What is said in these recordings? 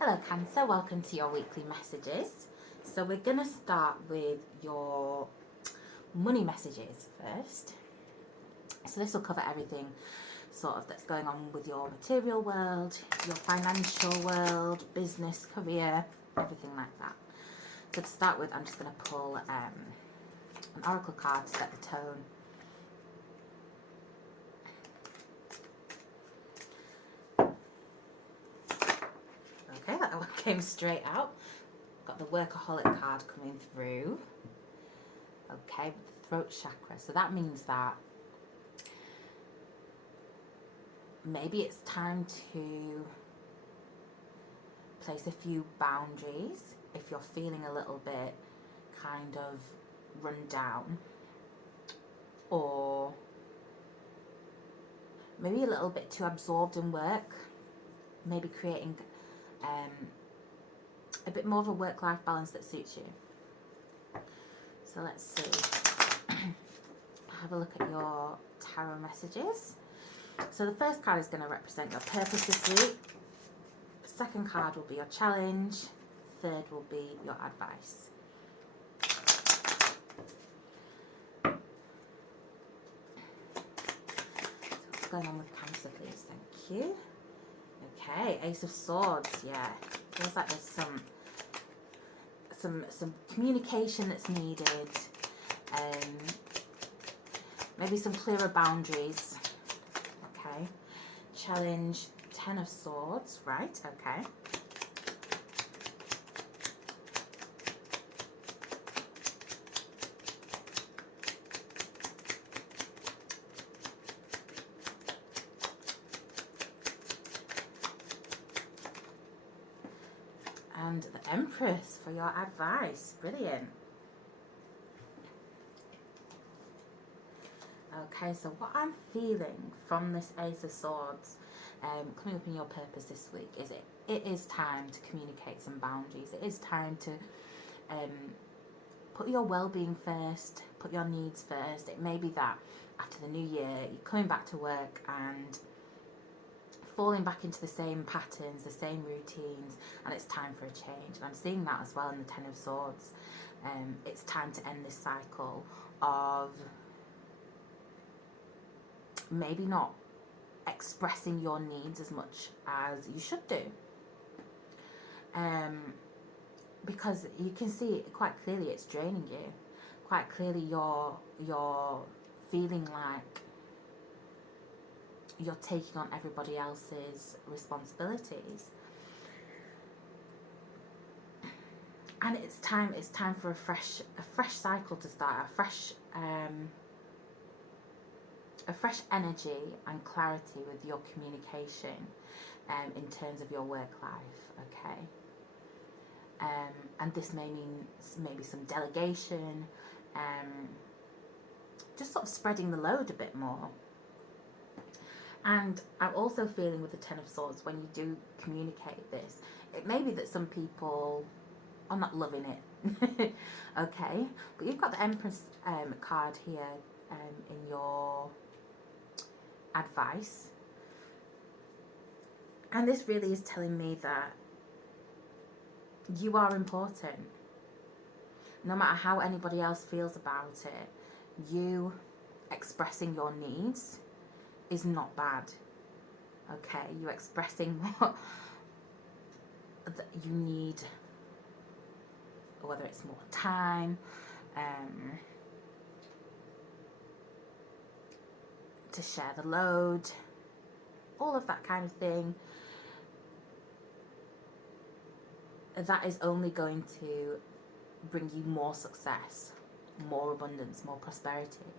Hello Cancer, welcome to your weekly messages. So we're going to start with your money messages first. So this will cover everything sort of that's going on with your material world, your financial world, business, career, everything like that. So to start with, I'm just going to pull an oracle card to set the tone. Okay, that one came straight out. Got the workaholic card coming through. Okay, the throat chakra. So that means that maybe it's time to place a few boundaries if you're feeling a little bit kind of run down, or maybe a little bit too absorbed in work, maybe creating a bit more of a work-life balance that suits you. So let's see. Have a look at your tarot messages. So the first card is going to represent your purpose this week. The second card will be your challenge. Third will be your advice. So what's going on with Cancer, please? Thank you. Okay, Ace of Swords. Yeah, feels like there's some communication that's needed. Maybe some clearer boundaries. Okay. Challenge, Ten of Swords. Right, okay. And the Empress for your advice. Brilliant. Okay, so what I'm feeling from this Ace of Swords coming up in your purpose this week is it is time to communicate some boundaries. It is time to put your well-being first, put your needs first. It may be that after the new year you're coming back to work and falling back into the same patterns, the same routines, and it's time for a change. And I'm seeing that as well in the Ten of Swords. It's time to end this cycle of maybe not expressing your needs as much as you should do. Because you can see it quite clearly, it's draining you. Quite clearly you're feeling like you're taking on everybody else's responsibilities. And it's time for a fresh cycle to start, a fresh energy and clarity with your communication in terms of your work life, okay? And this may mean maybe some delegation, just sort of spreading the load a bit more. And I'm also feeling with the Ten of Swords, when you do communicate this, it may be that some people are not loving it, okay? But you've got the Empress card here in your advice. And this really is telling me that you are important. No matter how anybody else feels about it, you expressing your needs is not bad. Okay, you expressing what that you need, whether it's more time, to share the load, all of that kind of thing. That is only going to bring you more success, more abundance, more prosperity.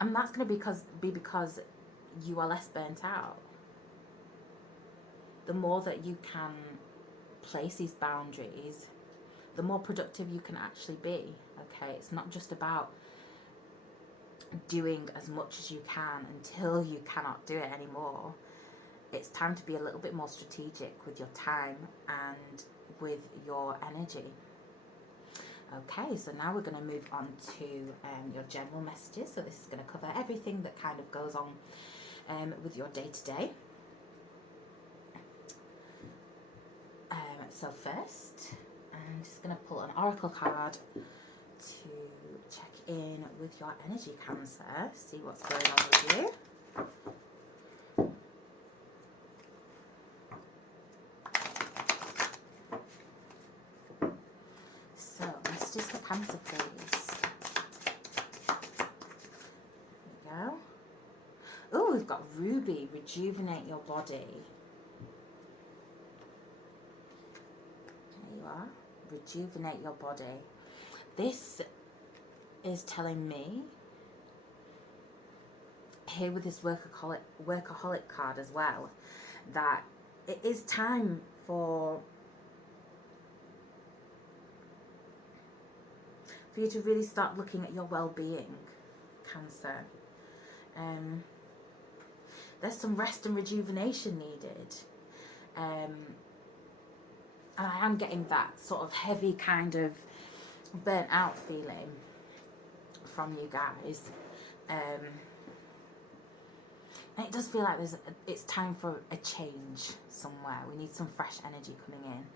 And that's going to be because you are less burnt out. The more that you can place these boundaries, the more productive you can actually be, okay? It's not just about doing as much as you can until you cannot do it anymore. It's time to be a little bit more strategic with your time and with your energy. Okay, so now we're going to move on to your general messages. So this is going to cover everything that kind of goes on with your day-to-day. So first, I'm just going to pull an oracle card to check in with your energy, Cancer. See what's going on with you. So, messages for Cancer, please. There we go. Oh, we've got Ruby, rejuvenate your body. There you are. Rejuvenate your body. This is telling me, here with this workaholic card as well, that it is time for you to really start looking at your well-being, Cancer. There's some rest and rejuvenation needed. And I am getting that sort of heavy kind of burnt out feeling from you guys. And it does feel like it's time for a change somewhere. We need some fresh energy coming in.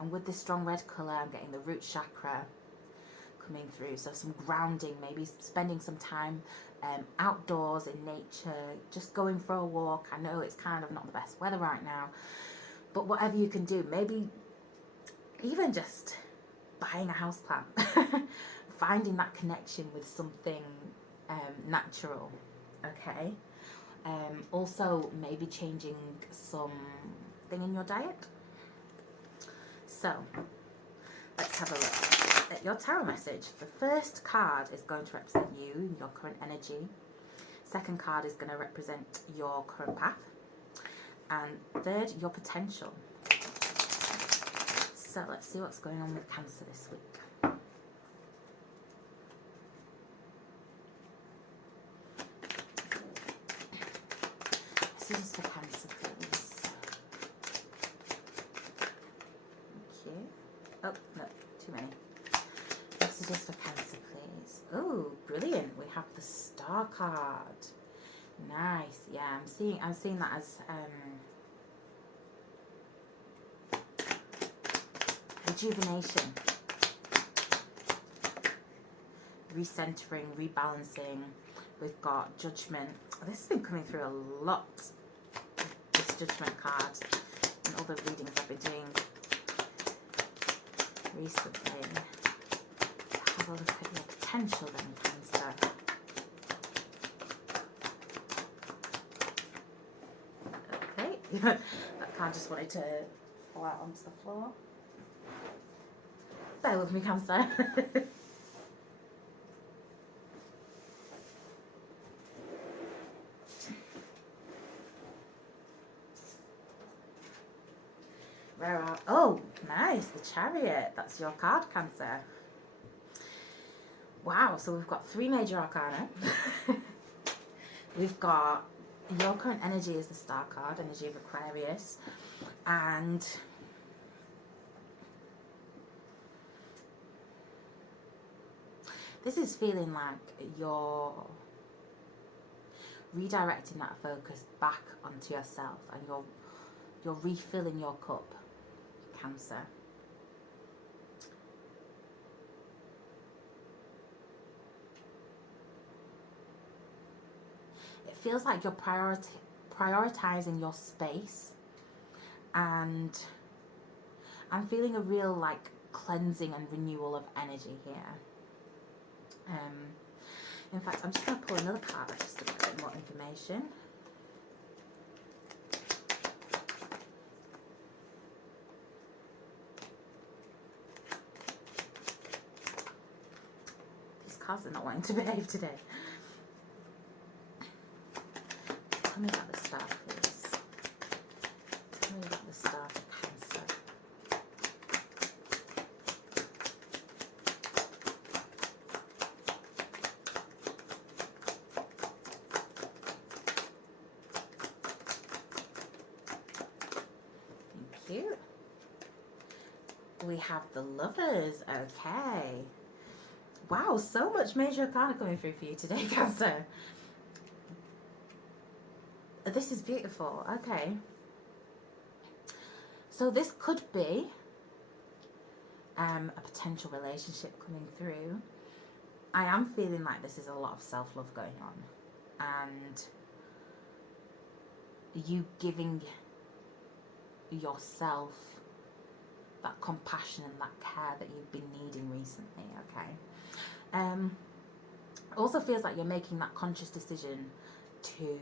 And with this strong red colour, I'm getting the root chakra coming through. So some grounding, maybe spending some time outdoors in nature, just going for a walk. I know it's kind of not the best weather right now, but whatever you can do, maybe even just buying a houseplant, finding that connection with something natural, okay? Also, maybe changing something in your diet. So, let's have a look at your tarot message. The first card is going to represent you, your current energy. Second card is going to represent your current path. And third, your potential. So let's see what's going on with Cancer this week. Messages for Cancer, please. Thank you. Oh, no, too many. Messages for Cancer, please. Oh, brilliant. We have the Star card. Nice. Yeah, I'm seeing that as rejuvenation, recentering, rebalancing. We've got Judgment. This has been coming through a lot, this Judgment card, and all the readings I've been doing recently. Have a look at your potential then, Cancer. Okay, that card just wanted to fall out onto the floor. Bear with me, Cancer. Oh, nice, the Chariot. That's your card, Cancer. Wow, so we've got 3 major arcana. We've got your current energy is the Star card, energy of Aquarius. And this is feeling like you're redirecting that focus back onto yourself, and you're refilling your cup, Cancer. It feels like you're prioritizing your space, and I'm feeling a real like cleansing and renewal of energy here. In fact, I'm just going to pull another card just to get a bit more information. These cards are not wanting to behave today. Tell me about the Star, please. Tell me about the Star for Cancer. Thank you. We have the Lovers. Okay. Wow, so much major arcana coming through for you today, Cancer. This is beautiful. Okay. So this could be a potential relationship coming through. I am feeling like this is a lot of self-love going on, and you giving yourself that compassion and that care that you've been needing recently, okay? Also feels like you're making that conscious decision to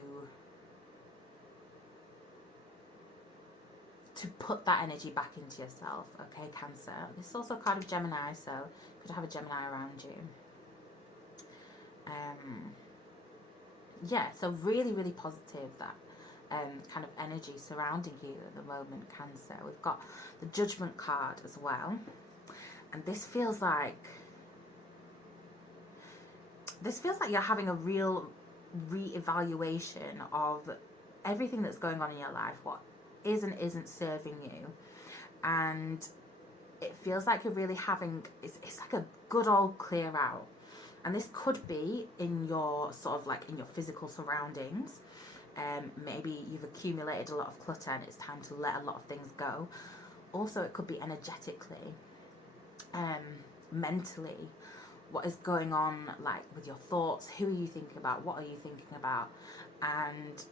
put that energy back into yourself, okay, Cancer? This is also a card of Gemini, so you could have a Gemini around you. Yeah, so really, really positive, that kind of energy surrounding you at the moment, Cancer. We've got the Judgment card as well, and this feels like you're having a real re-evaluation of everything that's going on in your life, what is and isn't serving you, and it feels like you're really having, it's like a good old clear out. And this could be in your sort of like in your physical surroundings. Maybe you've accumulated a lot of clutter and it's time to let a lot of things go. Also, it could be energetically, mentally, what is going on, like with your thoughts. Who are you thinking about? What are you thinking about? And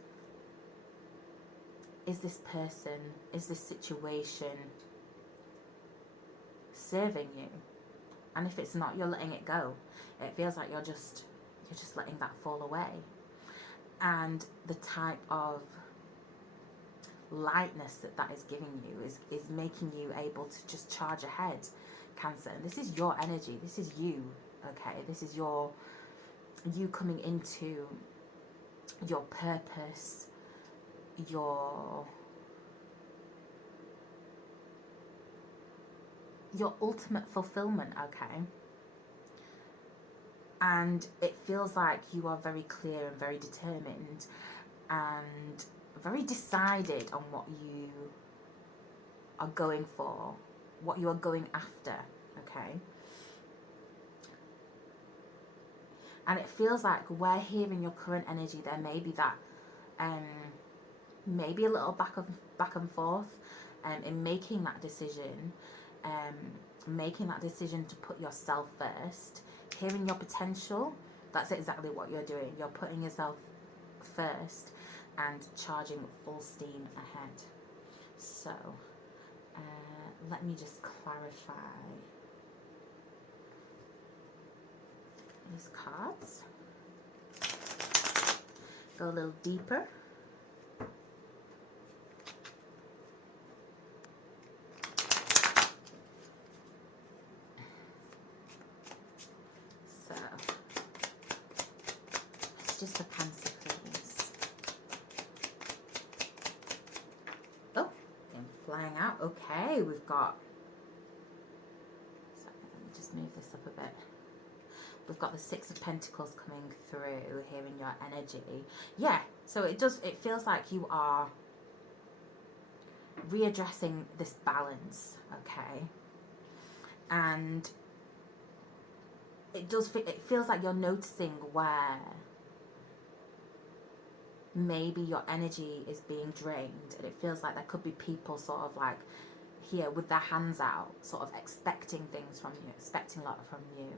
is this person, is this situation serving you? And if it's not, you're letting it go. It feels like you're just letting that fall away. And the type of lightness that is giving you is making you able to just charge ahead, Cancer. And this is your energy. This is you, okay? This is you coming into your purpose, your ultimate fulfillment, okay? And it feels like you are very clear and very determined and very decided on what you are going for, what you are going after, okay? And it feels like where here in your current energy there may be that maybe a little back and forth in making that decision, to put yourself first, hearing your potential. That's exactly what you're doing. You're putting yourself first and charging full steam ahead. So let me just clarify these cards, go a little deeper. So it's just a Cancer, please. Oh, I'm flying out. Okay, we've got, sorry, let me just move this up a bit. We've got the Six of Pentacles coming through here in your energy. Yeah, so it feels like you are readdressing this balance, okay? And it feels like you're noticing where maybe your energy is being drained, and it feels like there could be people sort of like here with their hands out, sort of expecting things from you, expecting a lot from you.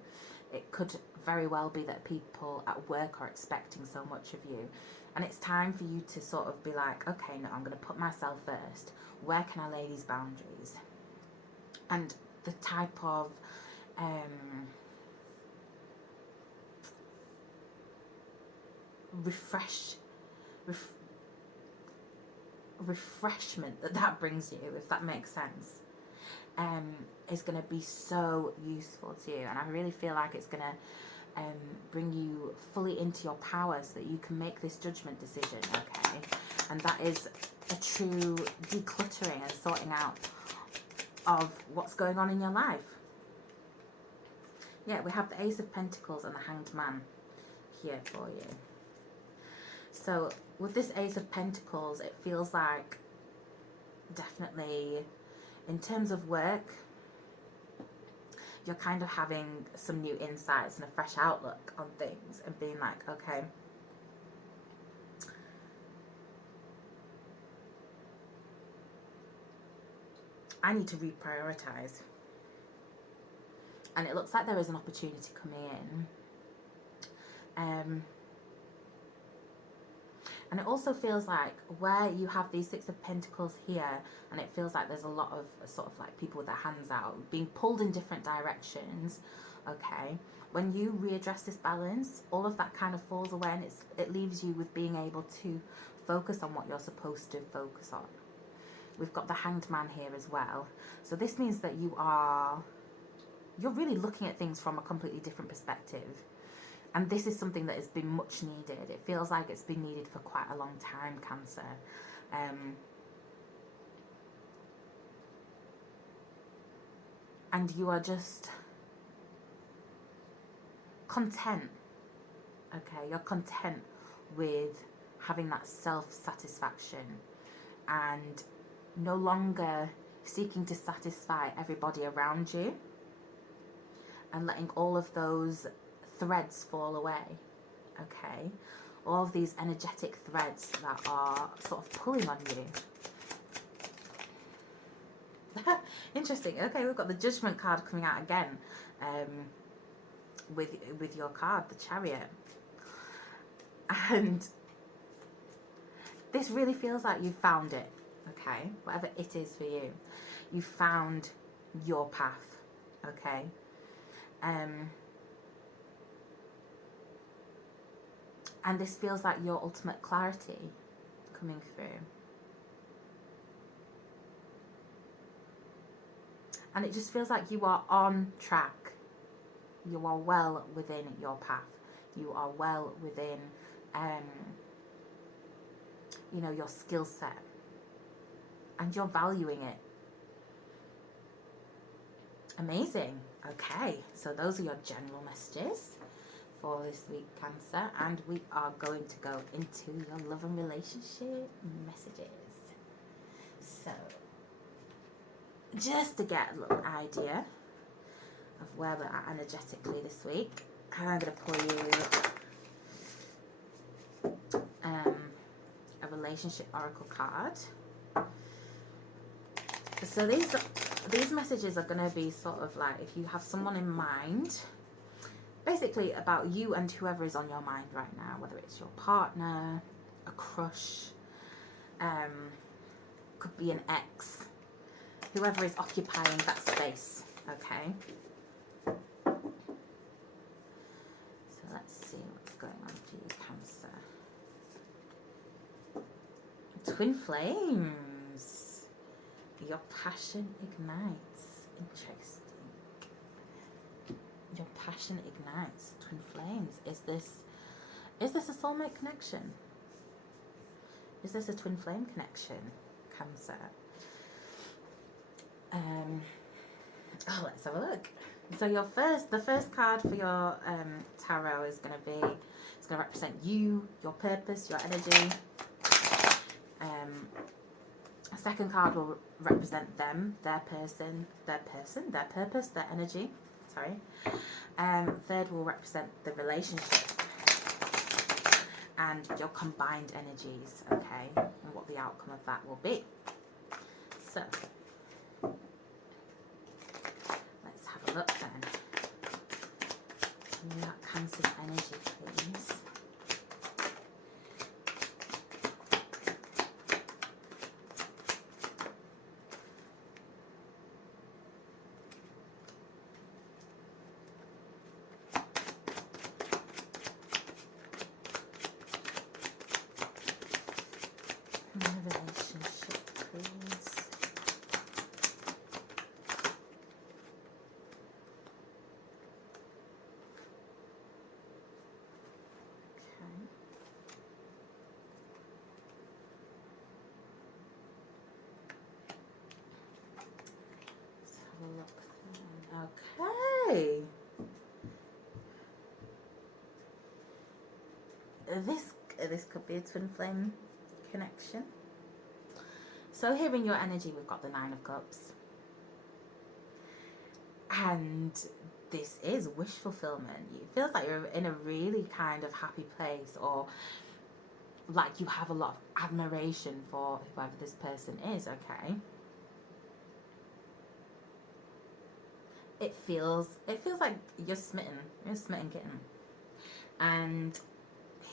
It could very well be that people at work are expecting so much of you, and it's time for you to sort of be like, okay, no, I'm going to put myself first. Where can I lay these boundaries? And the type of refreshment that brings you, if that makes sense, is going to be so useful to you. And I really feel like it's going to bring you fully into your power so that you can make this judgment decision, okay? And that is a true decluttering and sorting out of what's going on in your life. Yeah, we have the Ace of Pentacles and the Hanged Man here for you. So with this Ace of Pentacles, it feels like definitely in terms of work, you're kind of having some new insights and a fresh outlook on things and being like, okay, I need to reprioritize. And it looks like there is an opportunity coming in. And it also feels like where you have these Six of Pentacles here, and it feels like there's a lot of sort of like people with their hands out, being pulled in different directions, okay? When you readdress this balance, all of that kind of falls away, and it leaves you with being able to focus on what you're supposed to focus on. We've got the Hanged Man here as well. So this means that you're really looking at things from a completely different perspective. And this is something that has been much needed. It feels like it's been needed for quite a long time, Cancer. And you are just content, okay? You're content with having that self-satisfaction and no longer seeking to satisfy everybody around you and letting all of those threads fall away, okay? All of these energetic threads that are sort of pulling on you. Interesting. Okay, we've got the Judgment card coming out again, with your card, the Chariot, and this really feels like you found it. Okay, whatever it is for you, you found your path. Okay, and this feels like your ultimate clarity coming through. And it just feels like you are on track. You are well within your path. You are well within, you know, your skill set. And you're valuing it. Amazing. Okay, so those are your general messages for this week, Cancer. And we are going to go into your love and relationship messages. So, just to get a little idea of where we're at energetically this week, I'm going to pull you a relationship oracle card. So these messages are going to be sort of like, if you have someone in mind, basically about you and whoever is on your mind right now, whether it's your partner, a crush, could be an ex, whoever is occupying that space, okay? So let's see what's going on for you, Cancer. Twin flames. Your passion ignites. Interesting. Your passion ignites. Twin flames. Is this a soulmate connection? Is this a twin flame connection, Cancer? Oh, let's have a look. So the first card for your tarot is going to represent you, your purpose, your energy. A second card will represent them, their person, their purpose, their energy. Sorry. Third will represent the relationship and your combined energies, okay, and what the outcome of that will be. So let's have a look then. Give me that Cancer's energy, please. My relationship, please. Okay. Let's have a look then. Okay. This could be a twin flame connection. So here in your energy, we've got the Nine of Cups. And this is wish fulfillment. It feels like you're in a really kind of happy place, or like you have a lot of admiration for whoever this person is, okay? it feels like you're smitten kitten. And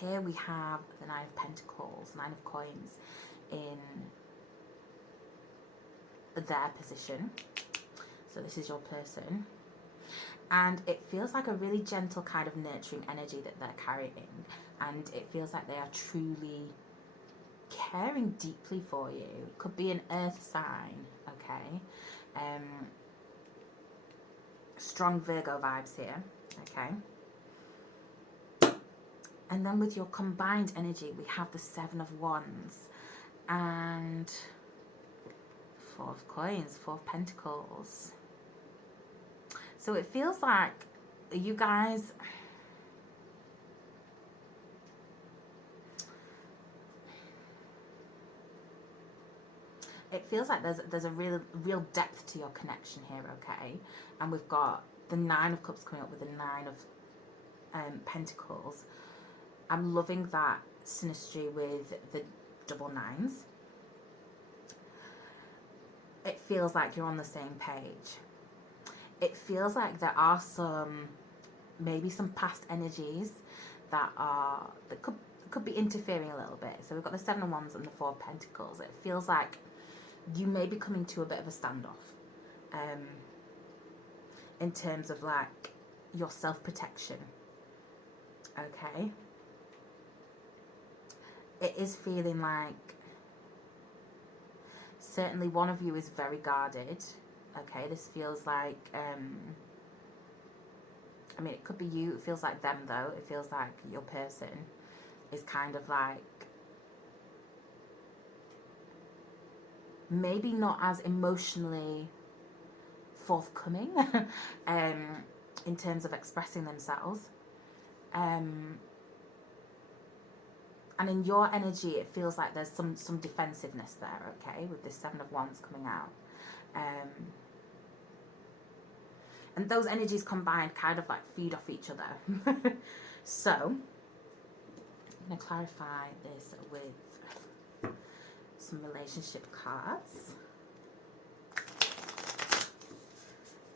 here we have the Nine of Pentacles, Nine of Coins in their position. So this is your person. And it feels like a really gentle kind of nurturing energy that they're carrying. And it feels like they are truly caring deeply for you. It could be an earth sign, okay? Strong Virgo vibes here, okay? And then with your combined energy, we have the Seven of Wands and Four of Coins, Four of Pentacles. So it feels like you guys, it feels like there's a real depth to your connection here, okay? And we've got the Nine of Cups coming up with the Nine of Pentacles. I'm loving that synastry with the double nines. It feels like you're on the same page. It feels like there are maybe some past energies that could be interfering a little bit. So we've got the Seven of Wands and the Four of Pentacles. It feels like you may be coming to a bit of a standoff in terms of like your self-protection, okay? It is feeling like certainly one of you is very guarded, okay? This feels like, I mean, it could be you. It feels like them, though. It feels like your person is kind of like maybe not as emotionally forthcoming in terms of expressing themselves. And in your energy, it feels like there's some defensiveness there, okay, with this Seven of Wands coming out. And those energies combined kind of like feed off each other. So, I'm going to clarify this with some relationship cards.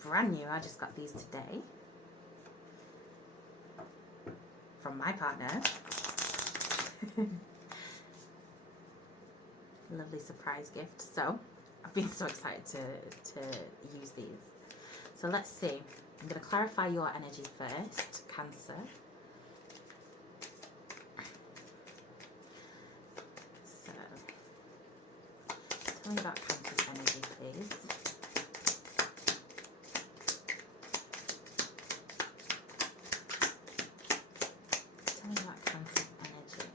Brand new, I just got these today from my partner. Lovely surprise gift. So I've been so excited to use these. So let's see. I'm going to clarify your energy first, Cancer. So tell me about Cancer's energy, please. Tell me about Cancer's energy.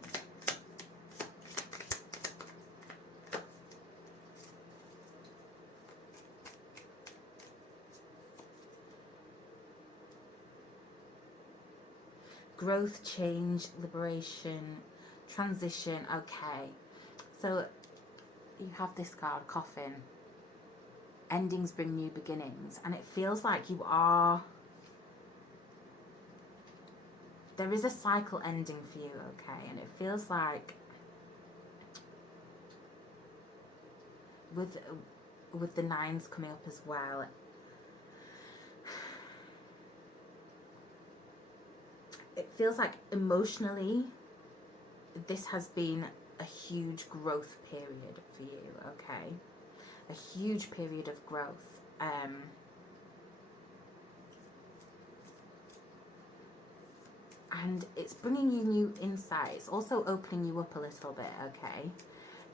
Growth, change, liberation, transition. Okay, so you have this card, Coffin. Endings bring new beginnings, and it feels like you are, there is a cycle ending for you, okay? And it feels like with the nines coming up as well, it feels like emotionally this has been a huge growth period for you, okay? A huge period of growth. And it's bringing you new insights, also opening you up a little bit, okay?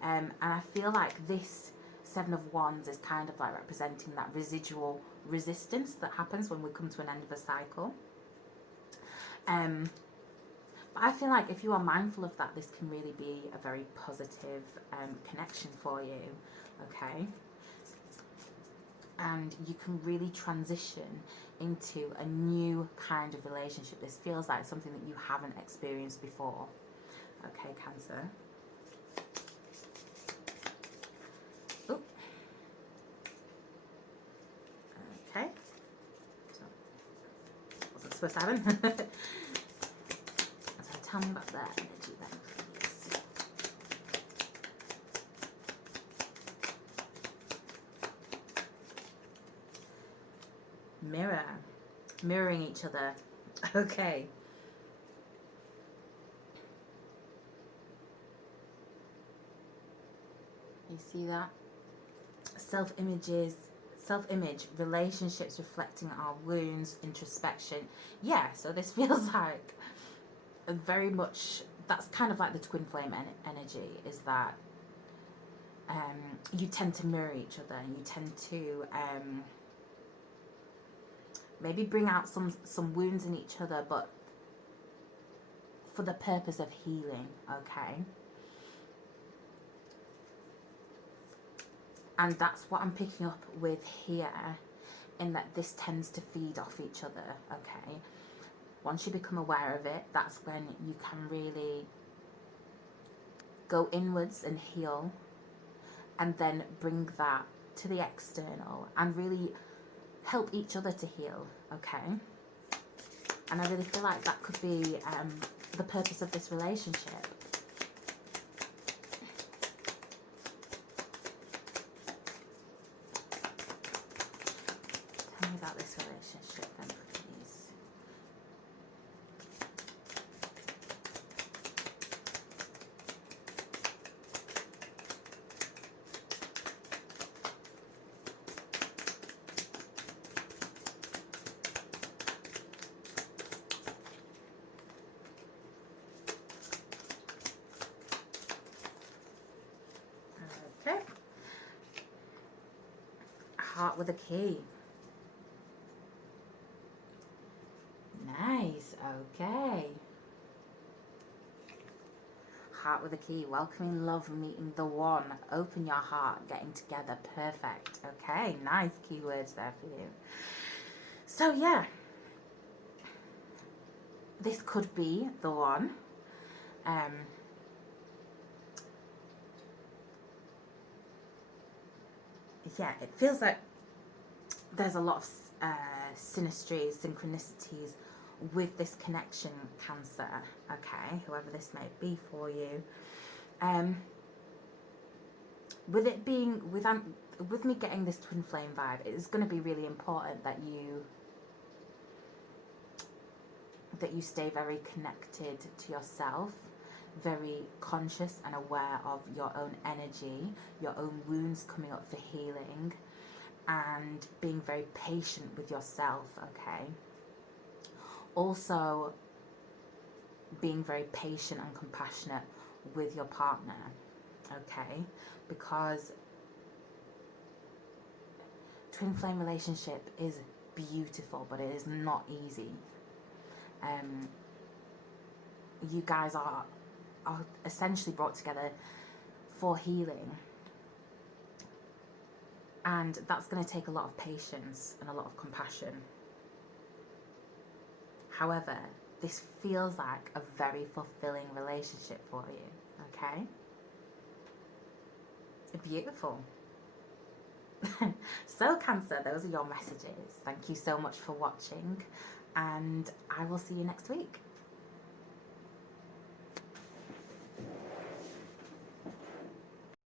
And I feel like this Seven of Wands is kind of like representing that residual resistance that happens when we come to an end of a cycle. But I feel like if you are mindful of that, this can really be a very positive connection for you, okay? And you can really transition into a new kind of relationship. This feels like something that you haven't experienced before, okay, Cancer? Ooh. Okay. So, wasn't supposed to happen. So tell me about that energy then, please. mirroring each other. Okay. You see that? Self-image, relationships reflecting our wounds, introspection. Yeah, so this feels like a very much, that's kind of like the twin flame energy, is that you tend to mirror each other, and you tend to maybe bring out some wounds in each other, but for the purpose of healing, okay? And that's what I'm picking up with here, in that this tends to feed off each other, okay? Once you become aware of it, that's when you can really go inwards and heal, and then bring that to the external and really help each other to heal, okay? And I really feel like that could be the purpose of this relationship. Tell me about this relationship then, please. Okay. Heart with a key. Nice, okay. Heart with a key, welcoming love, meeting the one, open your heart, getting together, perfect. Okay, nice keywords there for you. So yeah, this could be the one. Yeah, it feels like there's a lot of synchronicities with this connection, Cancer, okay, whoever this may be for you. With it being, with me getting this twin flame vibe, it is going to be really important that you stay very connected to yourself, very conscious and aware of your own energy, your own wounds coming up for healing, and being very patient with yourself, okay? Also, being very patient and compassionate with your partner, okay? Because twin flame relationship is beautiful, but it is not easy. You guys are essentially brought together for healing, and that's going to take a lot of patience and a lot of compassion. However, this feels like a very fulfilling relationship for you, okay? Beautiful. So Cancer, those are your messages. Thank you so much for watching, and I will see you next week.